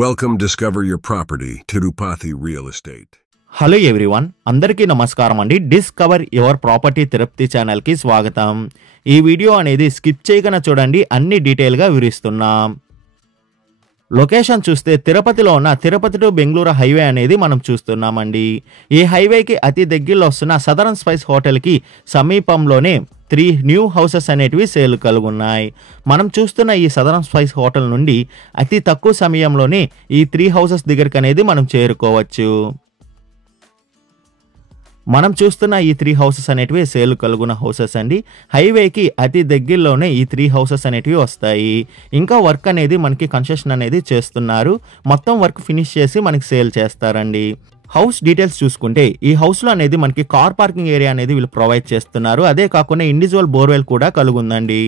Welcome Discover Your Property Tirupati Real Estate. Hello everyone, అందరికీ నమస్కారం అండి. డిస్కవర్ యువర్ ప్రాపర్టీ తిరుపతి ఛానల్కి స్వాగతం. ఈ వీడియో అనేది స్కిప్ చేయకుండా చూడండి, అన్ని డీటెయిల్గా వివరిస్తున్నాం. లొకేషన్ చూస్తే తిరుపతిలో ఉన్న తిరుపతి టు బెంగళూరు హైవే అనేది మనం చూస్తున్నామండి. ఈ హైవేకి అతి దగ్గరలో వస్తున్న సదరన్ స్పైస్ హోటల్కి సమీపంలోనే 3 న్యూ హౌసెస్ అనేటివి సేల్ కలుగున్నాయి. మనం చూస్తున్న ఈ సదరన్ స్పైస్ హోటల్ నుండి అతి తక్కువ సమయంలోనే ఈ 3 హౌసెస్ దగ్గరికి అనేది మనం చేరుకోవచ్చు. మనం చూస్తున్న ఈ 3 హౌసెస్ అనేటివి సేల్ కలుగున్న హౌసెస్ అండి. హైవేకి అతి దగ్గరలోనే ఈ 3 హౌసెస్ అనేటివి వస్తాయి. ఇంకా వర్క్ అనేది మనకి కన్స్ట్రక్షన్ అనేది చేస్తున్నారు. మొత్తం వర్క్ ఫినిష్ చేసి మనకి సేల్ చేస్తారండి. హౌస్ డీటెయిల్స్ చూసుకుంటే ఈ హౌస్లో అనేది మనకి కార్ పార్కింగ్ ఏరియా అనేది వీళ్ళు ప్రొవైడ్ చేస్తున్నారు. అదే కాకుండా ఇండివిజువల్ బోర్వెల్ కూడా కలుగుందండి.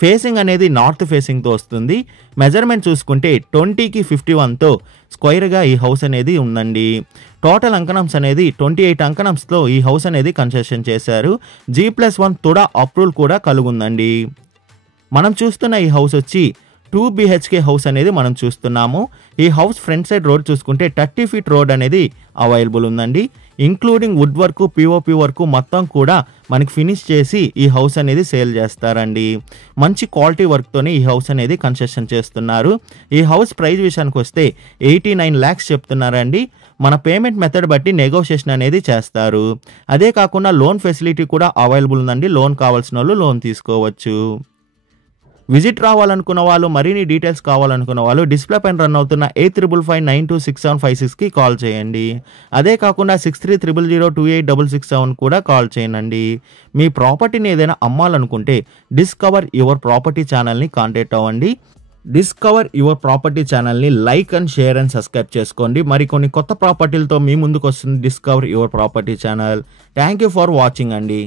ఫేసింగ్ అనేది నార్త్ ఫేసింగ్తో వస్తుంది. మెజర్మెంట్ చూసుకుంటే 20కి 51తో స్క్వేర్గా ఈ హౌస్ అనేది ఉందండి. టోటల్ అంకణమ్స్ అనేది 28 అంకణమ్స్తో ఈ హౌస్ అనేది కన్స్ట్రక్షన్ చేశారు. G+1 తుడా అప్రూవల్ కూడా కలుగుందండి. మనం చూస్తున్న ఈ హౌస్ వచ్చి 2 BHK హౌస్ అనేది మనం చూస్తున్నాము. ఈ హౌస్ ఫ్రంట్ సైడ్ రోడ్ చూసుకుంటే 30 ఫీట్ రోడ్ అనేది అవైలబుల్ ఉందండి. Including wood work, POP work మొత్తం కూడా మనకి ఫినిష్ చేసి ఈ హౌస్ అనేది సేల్ చేస్తారండి. మంచి క్వాలిటీ వర్క్తోనే ఈ హౌస్ అనేది కన్స్ట్రక్షన్ చేస్తున్నారు. ఈ హౌస్ ప్రైస్ విషయానికి వస్తే 89 lakhs చెప్తున్నారండి. మన పేమెంట్ మెథడ్ బట్టి నెగోషియేషన్ అనేది చేస్తారు. అదే కాకుండా లోన్ ఫెసిలిటీ కూడా అవైలబుల్ ఉందండి. లోన్ కావాల్సిన వాళ్ళు లోన్ తీసుకోవచ్చు. విజిట్ రావాలనుకున్న వాళ్ళు, మరిన్ని డీటెయిల్స్ కావాలనుకున్న వాళ్ళు డిస్ప్లే పైన రన్ అవుతున్న 8555926756కి కాల్ చేయండి. అదే కాకుండా 6300028667 కూడా కాల్ చేయండి. మీ ప్రాపర్టీని ఏదైనా అమ్మాలనుకుంటే డిస్కవర్ యువర్ ప్రాపర్టీ ఛానల్ని కాంటాక్ట్ అవ్వండి. డిస్కవర్ యువర్ ప్రాపర్టీ ఛానల్ని like and share and subscribe చేసుకోండి. మరికొన్ని కొత్త ప్రాపర్టీలతో మీ ముందుకు వస్తుంది discover your property channel. Thank you for watching అండి.